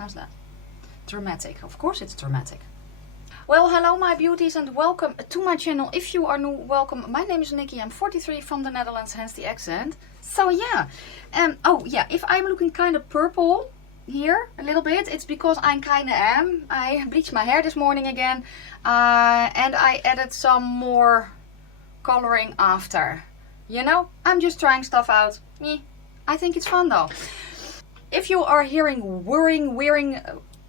How's that? Dramatic. Of course it's dramatic. Well, hello my beauties and welcome to my channel. If you are new, welcome. My name is Nikki. I'm 43 from the Netherlands, hence the accent. So yeah. Oh yeah, if I'm looking kind of purple here a little bit, it's because I kind of am. I bleached my hair this morning again. And I added some more coloring after. You know, I'm just trying stuff out. I think it's fun though. If you are hearing whirring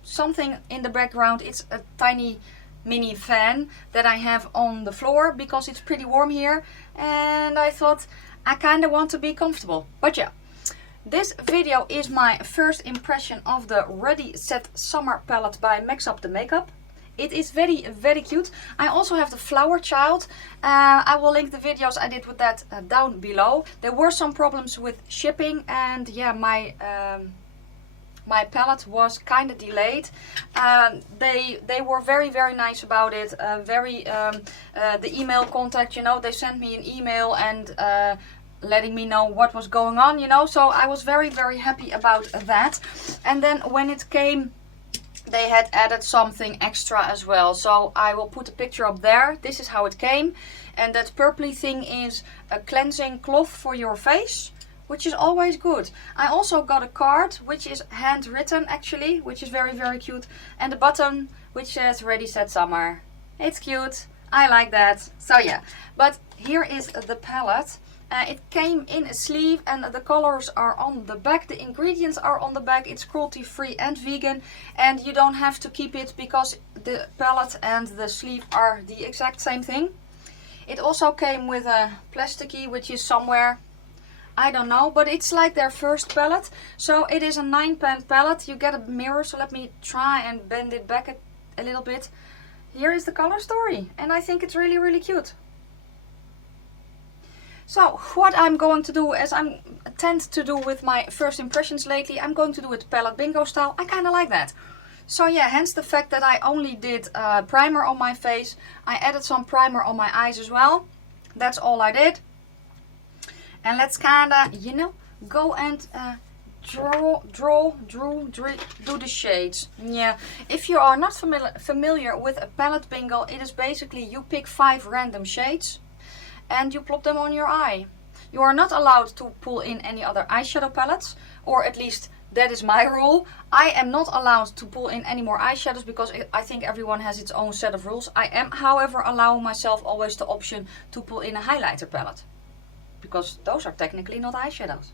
something in the background, it's a tiny mini fan that I have on the floor because it's pretty warm here and I thought I kind of want to be comfortable. But yeah, this video is my first impression of the Ready Set Summer palette by Maxup The Makeup. It is very, very cute. I also have the Flower Child. I will link the videos I did with that down below. There were some problems with shipping and yeah, my palette was kind of delayed. They were very, very nice about it. The email contact, you know, they sent me an email and letting me know what was going on, you know. So I was very, very happy about that. And then when it came, they had added something extra as well. So I will put a picture up there. This is how it came. And that purpley thing is a cleansing cloth for your face, which is always good. I also got a card which is handwritten actually, which is very, very cute. And a button which says Ready Set Summer. It's cute. I like that. So yeah, but here is the palette. It came in a sleeve and the colors are on the back. The ingredients are on the back. It's cruelty free and vegan. And you don't have to keep it because the palette and the sleeve are the exact same thing. It also came with a plasticky which is somewhere, I don't know, but it's like their first palette. So it is a 9-pan palette. You get a mirror, so let me try and bend it back a little bit. Here is the color story and I think it's really, really cute. So what I'm going to do, as I tend to do with my first impressions lately, I'm going to do it palette bingo style. I kind of like that. So yeah, hence the fact that I only did primer on my face. I added some primer on my eyes as well. That's all I did. And let's kind of, you know, go and do the shades. Yeah, if you are not familiar with a palette bingo, it is basically you pick 5 random shades and you plop them on your eye. You are not allowed to pull in any other eyeshadow palettes, or at least that is my rule. I am not allowed to pull in any more eyeshadows because I think everyone has its own set of rules. I am, however, allowing myself always the option to pull in a highlighter palette, because those are technically not eyeshadows.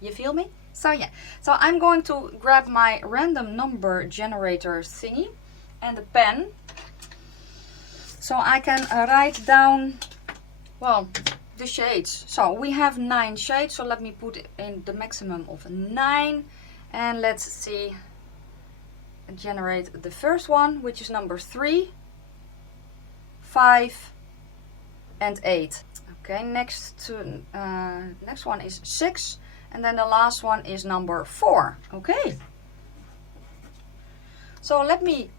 You feel me? So yeah, so I'm going to grab my random number generator thingy and a pen, so I can write down, well, the shades. So we have 9 shades, so let me put in the maximum of 9 and let's see, generate the first one, which is number 3, 5 and 8. Okay, next one is 6 and then the last one is number 4. Okay, so let me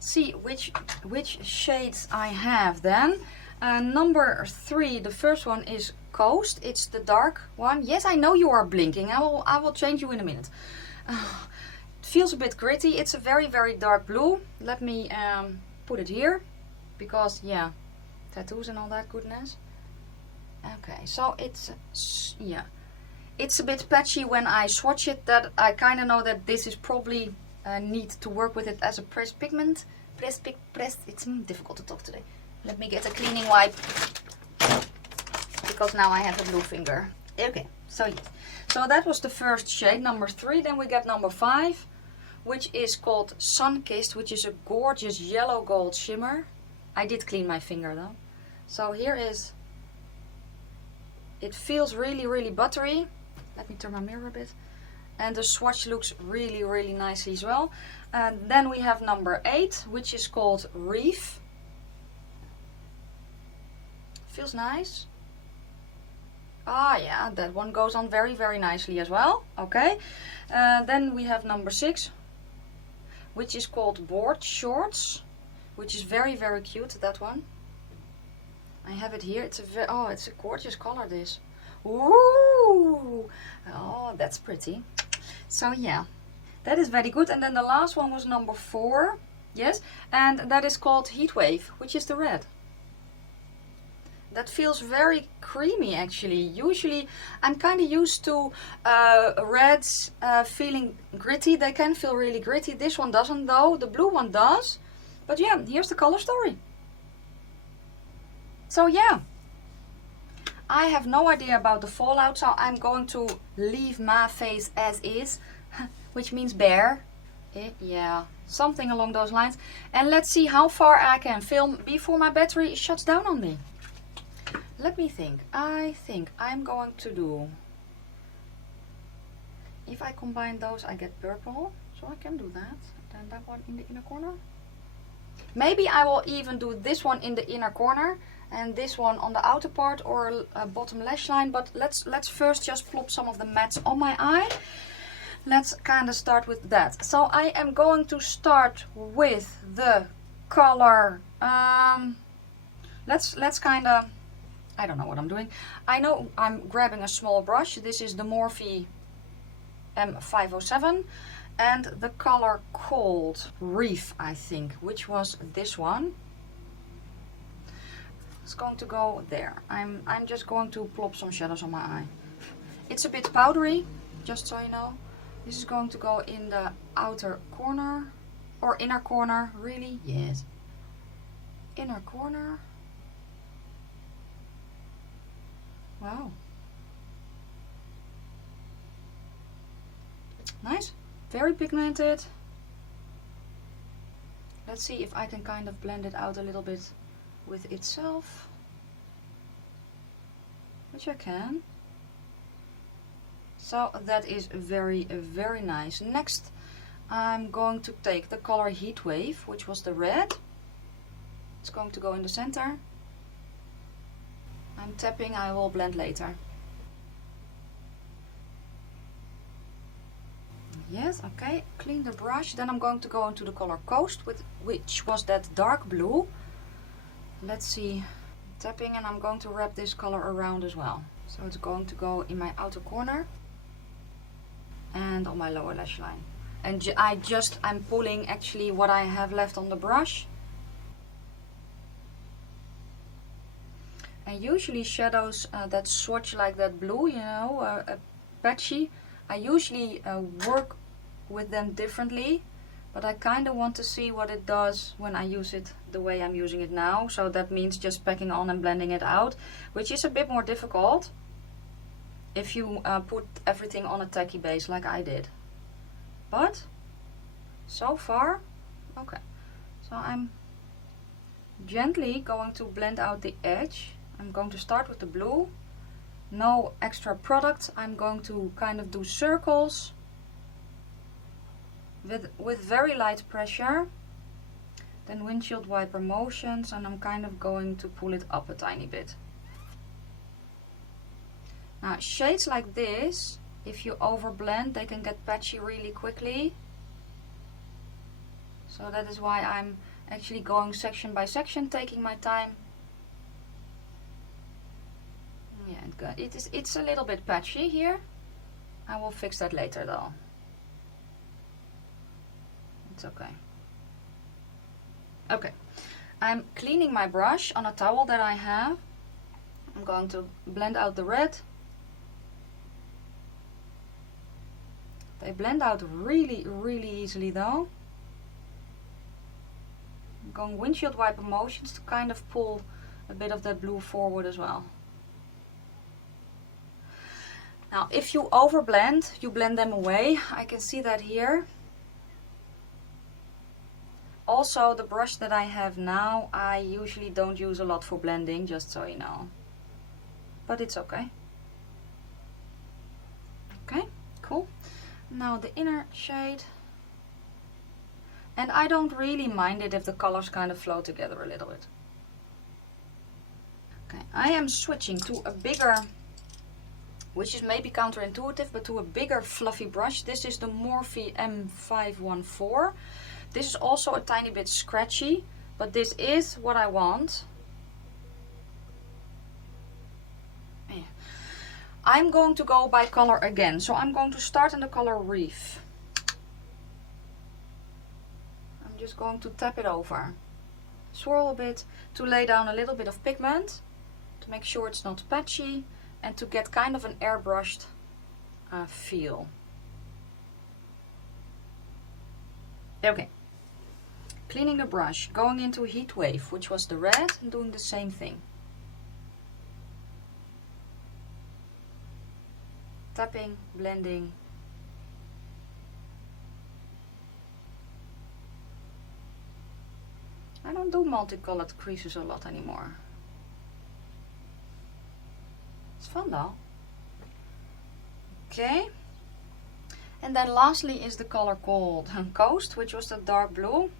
see which shades I have then. Number 3, the first one is Coast. It's the dark one. Yes, I know you are blinking. I will change you in a minute. It feels a bit gritty. It's a very, very dark blue. Let me put it here because yeah, tattoos and all that goodness. Okay, so it's, yeah, it's a bit patchy when I swatch it. That I kind of know that this is probably need to work with it as a pressed pigment. It's difficult to talk today. Let me get a cleaning wipe because now I have a blue finger. Okay, so yes, so that was the first shade, number 3. Then we got number 5, which is called Sunkissed, which is a gorgeous yellow gold shimmer. I did clean my finger though. So here is, it feels really, really buttery. Let me turn my mirror a bit. And the swatch looks really, really nicely as well. And then we have number 8, which is called Reef. Feels nice. Ah yeah, that one goes on very, very nicely as well. Okay. Then we have number 6, which is called Board Shorts, which is very, very cute, that one. I have it here. It's a it's a gorgeous color, this. Ooh, oh, that's pretty. So yeah, That is very good. And then the last one was number 4. Yes, and that is called Heatwave, which is the red. That feels very creamy actually. Usually I'm kind of used to reds feeling gritty. They can feel really gritty. This one doesn't though. The blue one does. But yeah, here's the color story. So yeah, I have no idea about the fallout, so I'm going to leave my face as is, which means bare. Yeah, something along those lines. And let's see how far I can film before my battery shuts down on me. Let me think. I think I'm going to do, if I combine those I get purple, so I can do that. Then that one in the inner corner. Maybe I will even do this one in the inner corner and this one on the outer part or bottom lash line. But let's first just plop some of the mattes on my eye. Let's kind of start with that. So I am going to start with the color. Let's kind of, I don't know what I'm doing. I know I'm grabbing a small brush. This is the Morphe M507 and the color called Reef, I think, which was this one. It's going to go there. I'm just going to plop some shadows on my eye. It's a bit powdery, just so you know. This is going to go in the outer corner or inner corner, really? Yes. Inner corner. Wow. Nice. Very pigmented. Let's see if I can kind of blend it out a little bit with itself. Which I can. So that is very, very nice. Next, I'm going to take the color Heatwave, which was the red. It's going to go in the center. I'm tapping, I will blend later. Yes, okay, clean the brush. Then I'm going to go into the color Coast, which was that dark blue. Let's see, tapping, and I'm going to wrap this color around as well. So it's going to go in my outer corner and on my lower lash line. And I'm pulling actually what I have left on the brush. And usually shadows that swatch like that blue, you know, patchy, I usually work with them differently, but I kind of want to see what it does when I use it the way I'm using it now. So that means just packing on and blending it out, which is a bit more difficult if you put everything on a tacky base like I did. But so far, okay. So I'm gently going to blend out the edge. I'm going to start with the blue. No extra product. I'm going to kind of do circles with very light pressure. Then windshield wiper motions, and I'm kind of going to pull it up a tiny bit. Now shades like this, if you overblend, they can get patchy really quickly. So that is why I'm actually going section by section, taking my time. Yeah, it's a little bit patchy here. I will fix that later though. It's okay. Okay, I'm cleaning my brush on a towel that I have. I'm going to blend out the red. They blend out really, really easily though. I'm going windshield wiper motions to kind of pull a bit of that blue forward as well. Now if you overblend, you blend them away. I can see that here. Also, the brush that I have now, I usually don't use a lot for blending, just so you know. But it's okay. Okay, cool. Now the inner shade. And I don't really mind it if the colors kind of flow together a little bit. Okay, I am switching to a bigger, which is maybe counterintuitive, but to a bigger fluffy brush. This is the Morphe M514. This is also a tiny bit scratchy, but this is what I want. Yeah. I'm going to go by color again. So I'm going to start in the color Reef. just going to tap it over. Swirl a bit to lay down a little bit of pigment, to make sure it's not patchy, and to get kind of an airbrushed feel. Okay. Cleaning the brush, going into Heat Wave, which was the red, and doing the same thing. Tapping, blending. I don't do multicolored creases a lot anymore. It's fun though. Okay. And then lastly is the color called Coast, which was the dark blue.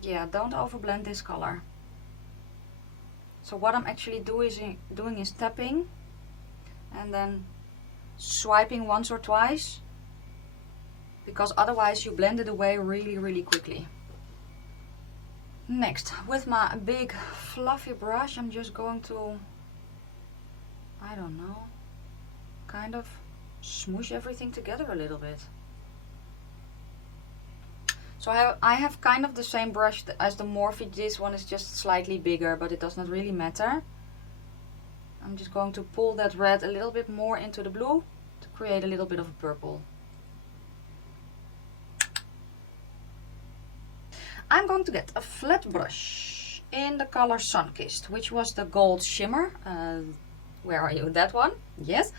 Yeah, don't overblend this color. So what I'm actually doing is tapping and then swiping once or twice, because otherwise you blend it away really quickly. Next, with my big fluffy brush, I'm just going to, I don't know, kind of smoosh everything together a little bit. So I have kind of the same brush as the Morphe. This one is just slightly bigger, but it does not really matter. I'm just going to pull that red a little bit more into the blue to create a little bit of a purple. I'm going to get a flat brush in the color Sunkissed, which was the gold shimmer. Where are you? That one? Yes.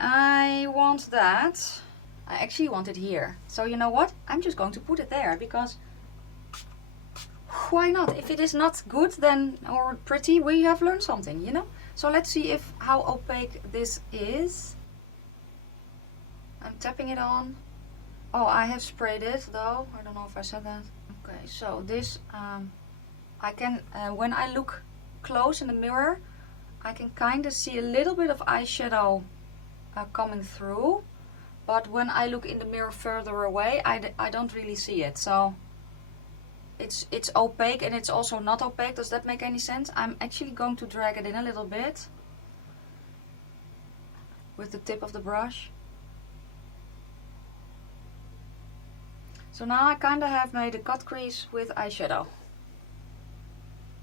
I want that. I actually want it here. So you know what? I'm just going to put it there, because why not? If it is not good then, or pretty, we have learned something, you know? So let's see how opaque this is. I'm tapping it on. Oh, I have sprayed it though. I don't know if I said that. Okay, so this, I can, when I look close in the mirror, I can kind of see a little bit of eyeshadow coming through. But when I look in the mirror further away, I don't really see it. So it's opaque, and it's also not opaque. Does that make any sense? I'm actually going to drag it in a little bit with the tip of the brush. So now I kind of have made a cut crease with eyeshadow.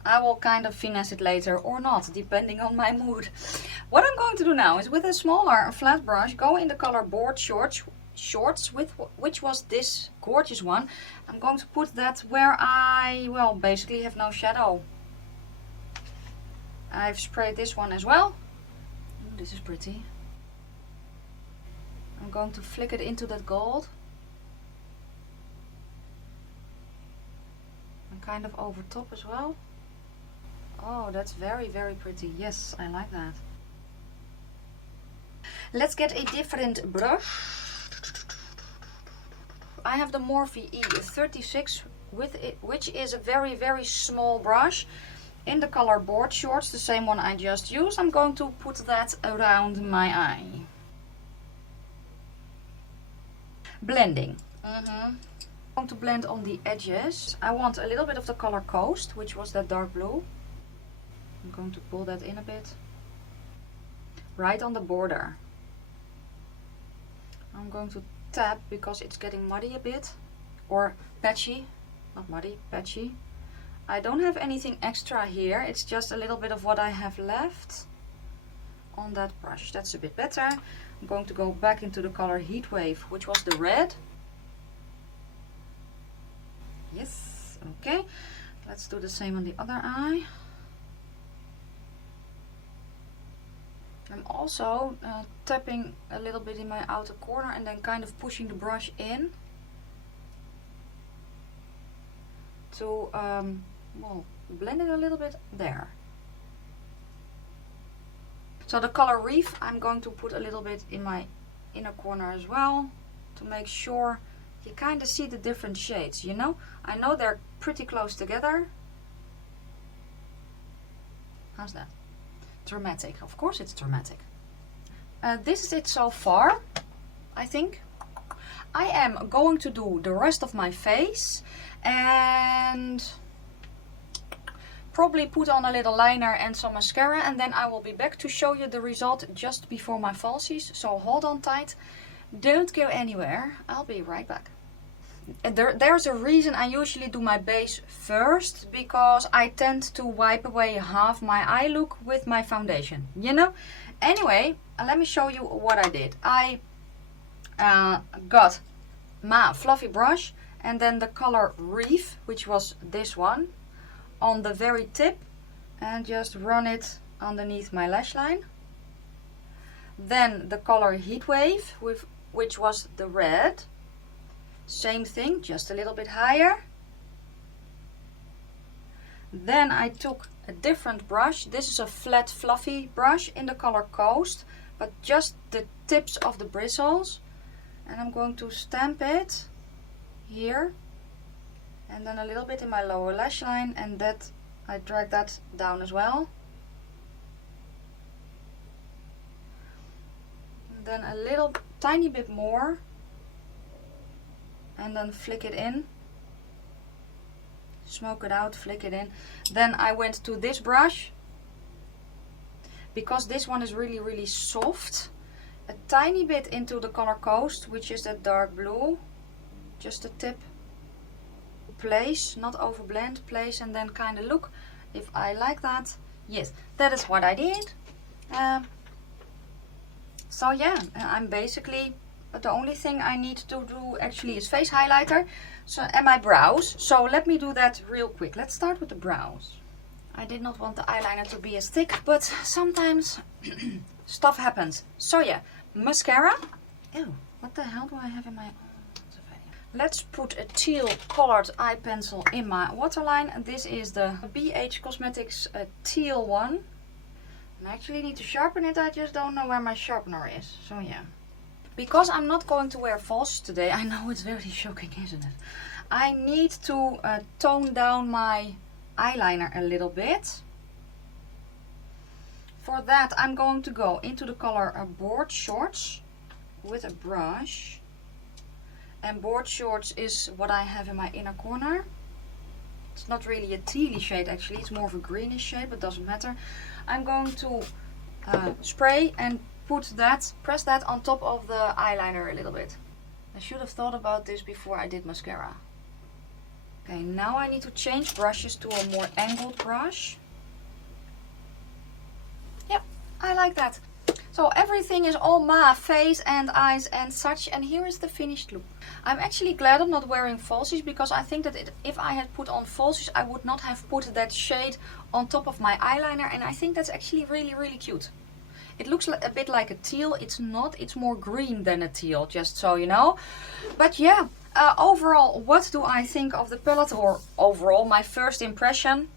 I will kind of finesse it later or not, depending on my mood. What I'm going to do now is, with a smaller flat brush, go in the color Board Shorts, which was this gorgeous one. I'm going to put that where I, well, basically have no shadow. I've sprayed this one as well. Ooh, this is pretty. I'm going to flick it into that gold. And kind of over top as well. Oh, that's very pretty. Yes, I like that. Let's get a different brush. I have the Morphe E36 with it, which is a very small brush in the color Board Shorts, the same one I just used. I'm going to put that around my eye. Blending. I'm going to blend on the edges. I want a little bit of the color Coast, which was that dark blue. I'm going to pull that in a bit. Right on the border. I'm going to tap because it's getting muddy a bit. Or patchy. Not muddy, patchy. I don't have anything extra here. It's just a little bit of what I have left on that brush. That's a bit better. I'm going to go back into the color Heat Wave, which was the red. Yes, okay. Let's do the same on the other eye. I'm also tapping a little bit in my outer corner and then kind of pushing the brush in to well, blend it a little bit there. So the color Reef I'm going to put a little bit in my inner corner as well, to make sure you kind of see the different shades, you know? I know they're pretty close together. How's that? Dramatic. Of course it's dramatic. This is it so far, I think. I am going to do the rest of my face and probably put on a little liner and some mascara, and then I will be back to show you the result just before my falsies. So hold on tight, don't go anywhere, I'll be right back. There's a reason I usually do my base first, because I tend to wipe away half my eye look with my foundation, you know. Anyway, let me show you what I did. I got my fluffy brush and then the color Reef, which was this one, on the very tip, and just run it underneath my lash line. Then the color Heatwave, which was the red, same thing, just a little bit higher. Then I took a different brush. This is a flat fluffy brush in the color Coast, but just the tips of the bristles, and I'm going to stamp it here and then a little bit in my lower lash line, and that I drag that down as well. And then a little tiny bit more, and then flick it in, smoke it out, flick it in. Then I went to this brush, because this one is really soft, a tiny bit into the color Coast, which is that dark blue, just a tip, place, not overblend, place, and then kind of look if I like that. Yes, that is what I did. So yeah, I'm basically, the only thing I need to do actually is face highlighter, so, and my brows. So let me do that real quick. Let's start with the brows. I did not want the eyeliner to be as thick, but sometimes stuff happens. So yeah, mascara. Ew, what the hell do I have in my... Let's put a teal colored eye pencil in my waterline. And this is the BH Cosmetics teal one. And I actually need to sharpen it, I just don't know where my sharpener is. So yeah. Because I'm not going to wear falsies today, I know it's very shocking, isn't it? I need to tone down my eyeliner a little bit. For that I'm going to go into the color Board Shorts with a brush. And Board Shorts is what I have in my inner corner. It's not really a tealy shade actually, it's more of a greenish shade, but doesn't matter. I'm going to spray and press that on top of the eyeliner a little bit. I should have thought about this before I did mascara. Okay, now I need to change brushes to a more angled brush. Yep, I like that. So everything is on my face and eyes and such, and here is the finished look. I'm actually glad I'm not wearing falsies, because I think that if I had put on falsies, I would not have put that shade on top of my eyeliner, and I think that's actually really cute. It looks a bit like a teal. It's not, it's more green than a teal, just so you know. But yeah, overall, what do I think of the palette, or overall my first impression?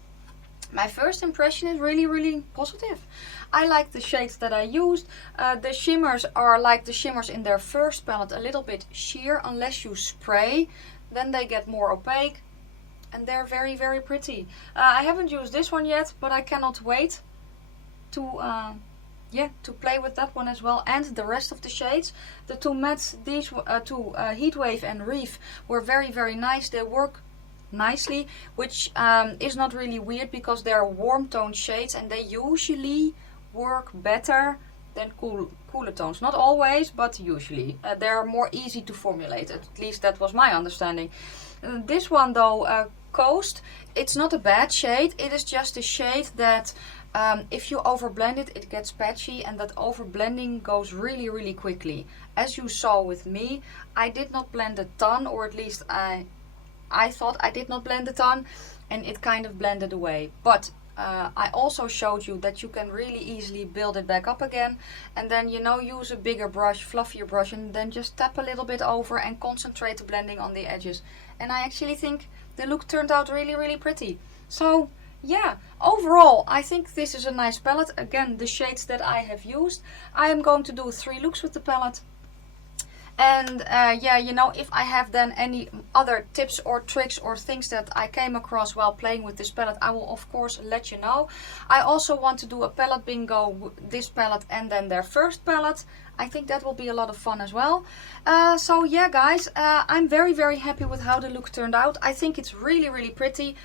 My first impression is really positive. I like the shades that I used. The shimmers are like the shimmers in their first palette, a little bit sheer unless you spray. Then they get more opaque and they're very pretty. I haven't used this one yet, but I cannot wait to play with that one as well, and the rest of the shades. The two mattes, these two Heatwave and Reef, were very nice. They work nicely, which is not really weird, because they're warm tone shades and they usually work better than cooler tones. Not always, but usually. They're more easy to formulate, at least that was my understanding. This one though, Coast, it's not a bad shade. It is just a shade that if you overblend it, it gets patchy, and that overblending goes really quickly. As you saw with me, I did not blend a ton, or at least I thought I did not blend a ton, and it kind of blended away. But I also showed you that you can really easily build it back up again, and then, you know, use a bigger brush, fluffier brush, and then just tap a little bit over and concentrate the blending on the edges. And I actually think the look turned out really pretty. So yeah, overall I think this is a nice palette. Again, the shades that I have used. I am going to do 3 looks with the palette. And yeah, you know, if I have then any other tips or tricks or things that I came across while playing with this palette, I will of course let you know. I also want to do a palette bingo, this palette and then their first palette. I think that will be a lot of fun as well. So yeah guys, I'm very, very happy with how the look turned out. I think it's really, really pretty.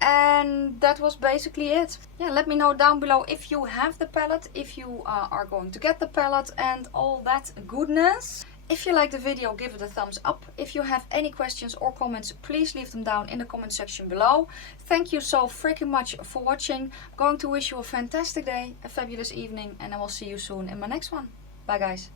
And that was basically it. Yeah, let me know down below if you have the palette, if you are going to get the palette and all that goodness. If you like the video, give it a thumbs up. If you have any questions or comments, please leave them down in the comment section below. Thank you so freaking much for watching. I'm going to wish you a fantastic day, a fabulous evening, and I will see you soon in my next one. Bye guys.